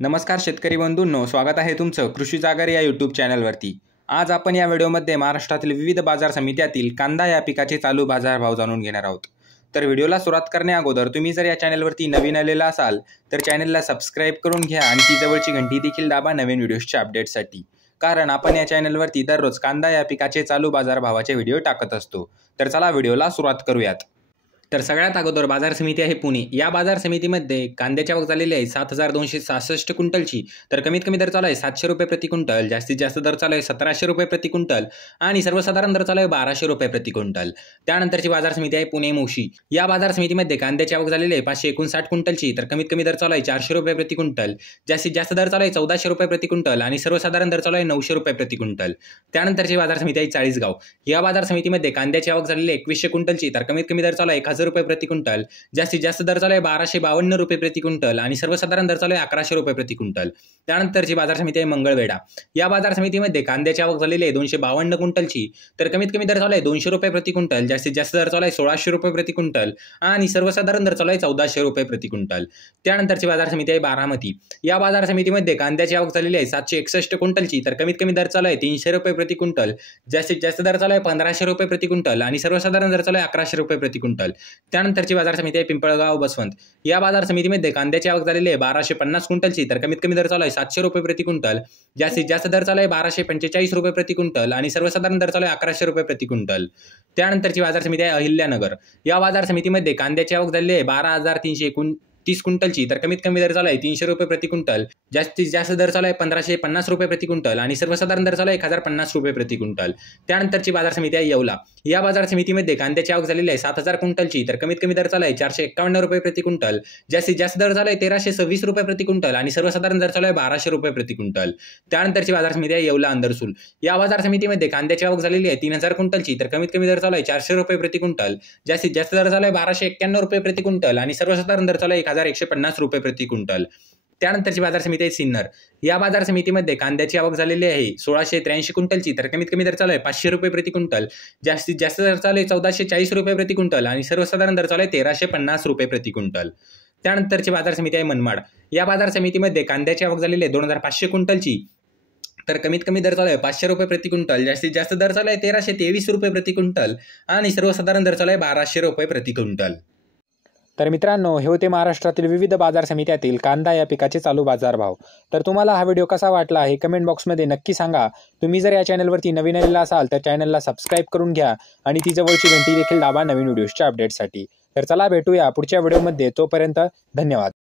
नमस्कार शेतकरी बंधूंनो, स्वागत आहे तुमचं कृषी जागर या यूट्यूब चॅनलवरती। आज आपण या व्हिडिओमध्ये महाराष्ट्रातील विविध बाजार समित्यातील कांदा या पिकाचे चालू बाजारभाव जाणून घेणार आहोत। तर व्हिडिओला सुरुवात करण्या अगोदर तुम्ही जर या चॅनलवरती नवीन आलेला असाल तर चॅनलला सबस्क्राइब करून घ्या आणि ती जवळची घंटी देखील दाबा नवीन व्हिडिओजच्या अपडेटसाठी, कारण आपण या चॅनलवरती दररोज कांदा या पिकाचे चालू बाजारभावाचे व्हिडिओ टाकत असतो। तर चला व्हिडिओला सुरुवात करूयात। तर सगळ्यात अगोदर बाजार समिती आहे पुणे। या बाजार समितीमध्ये कांद्याची आवक झालेली आहे 7266 क्विंटलची। तर कमीत कमी दर चालू आहे 700 रुपये प्रति क्विंटल, जास्तीत जास्त दर चालू आहे 1700 रुपये प्रति क्विंटल आणि सर्वसाधारण दर चालू आहे 1200 रुपये प्रति क्विंटल। त्यानंतरची बाजार समिती आहे पुणे मोशी। या बाजार समितीमध्ये कांद्याची आवक झालेली आहे 559 क्विंटलची। तर कमीत कमी दर चालू आहे 400 रुपये प्रति क्विंटल, जास्तीत जास्त दर चालू आहे 1400 रुपये प्रति क्विंटल आणि सर्वसाधारण दर चालू आहे 900 रुपये प्रति क्विंटल। त्यानंतरची बाजार समिती आहे चाळीसगाव। या बाजार समितीमध्ये कांद्याची आवक झालेली आहे 2100 क्विंटलची। तर कमीत कमी दर चालू आहे 1000 रुपये प्रति क्विंटल, जास्तीत जास्त दर चालू आहे 1252 रुपये प्रति क्विंटल आणि सर्वसाधारण दर चालू आहे 1100 रुपये प्रति क्विंटल। त्यानंतरची बाजार समिती आहे मंगळवेढा। या बाजार समितीमध्ये कांद्याची आवक झालेली आहे 252 क्विंटलची। तर कमीत कमी दर चालू आहे 200 रुपये प्रति क्विंटल, जास्तीत जास्त दर चालू आहे 1600 रुपये प्रति क्विंटल आणि सर्वसाधारण दर चालू आहे 1400 रुपये प्रति क्विंटल। त्यानंतरची बाजार समिती आहे बारामती। या बाजार समितीमध्ये कांद्याची आवक झालेली आहे 761 क्विंटलची। तर कमीत कमी दर चालू आहे 300 रुपये प्रति क्विंटल, जास्तीत जास्त दर चालू आहे 1500 रुपये प्रति क्विंटल आणि सर्वसाधारण दर चालू आहे 1100 रुपये प्रति क्विंटल। त्यानंतरची बाजार समिती आहे पिंपळगाव बसवंत। या बाजार समितीमध्ये कांद्याची आवक झालेली आहे 1250 क्विंटलची। तर कमीत कमी दर चालू आहे 700 रुपये प्रति क्विंटल, जास्तीत जास्त दर चालू आहे 1245 रुपये प्रति क्विंटल आणि सर्वसाधारण दर चालू आहे 1100 रुपये प्रति क्विंटल। त्यानंतरची बाजार समिती आहे अहिल्यानगर। या बाजार समितीमध्ये कांद्याची आवक झालेली आहे 12330 क्विंटलची। तर कमीत कमी दर चालू आहे 300 रुपये प्रति क्विंटल, जास्तीत जास्त दर चालू आहे 1550 रुपये प्रति क्विंटल आणि सर्वसाधारण दर चालू आहे 1050 रुपये प्रति क्विंटल। त्यानंतरची बाजार समिती आहे येवला। या बाजार समितीमध्ये कांद्याची आवक झालेली आहे 7000 क्विंटलची। तर कमीत कमी दर चालू आहे 451 रुपये प्रति क्विंटल, जास्तीत जास्त दर चालू आहे 1326 रुपये प्रति क्विंटल आणि सर्वसाधारण दर चालू आहे 1200 रुपये प्रति क्विंटल। त्यानंतरची बाजार समिती आहे येवला अंदरसूल। या बाजार समितीमध्ये कांद्याची आवक झालेली आहे 3000 क्विंटलची। तर कमीत कमी दर चालू आहे 400 रुपये प्रति क्विंटल, जास्तीत जास्त दर चालू आहे 1291 रुपये प्रति क्विंटल आणि सर्वसाधारण दर चालू आहे 1150 रुपये प्रति क्विंटल। त्यानंतरची बाजार समिती आहे सिन्नर। या बाजार समितीमध्ये कांद्याची आवक झालेली आहे 1683 क्विंटलची। तर कमीत कमी दर चालू आहे 500 रुपये प्रति क्विंटल, जास्तीत जास्त दर चालू आहे 1440 रुपये प्रति क्विंटल आणि सर्वसाधारण दर चालू आहे 1350 रुपये प्रति क्विंटल। त्यानंतरची बाजार समिती आहे मनमाड। या बाजार समितीमध्ये कांद्याची आवक झालेली आहे 2500 क्विंटलची। तर कमीत कमी दर चालू आहे 500 रुपये प्रति क्विंटल, जास्तीत जास्त दर चालू आहे 1323 रुपये प्रति क्विंटल आणि सर्वसाधारण दर चालू आहे 1200 रुपये प्रति क्विंटल। तर मित्रांनो, हे होते महाराष्ट्रातील विविध बाजार समित्यातील कांदा या पिकाचे चालू बाजारभाव। तर तुम्हाला हा व्हिडिओ कसा वाटला हे कमेंट बॉक्समध्ये नक्की सांगा। तुम्ही जर या चॅनलवरती नवीन आलेला असाल तर चॅनलला सबस्क्राइब करून घ्या आणि ती जवळची घंटी देखील दाबा नवीन व्हिडिओजच्या अपडेटसाठी। तर चला भेटूया पुढच्या व्हिडिओमध्ये, तोपर्यंत धन्यवाद।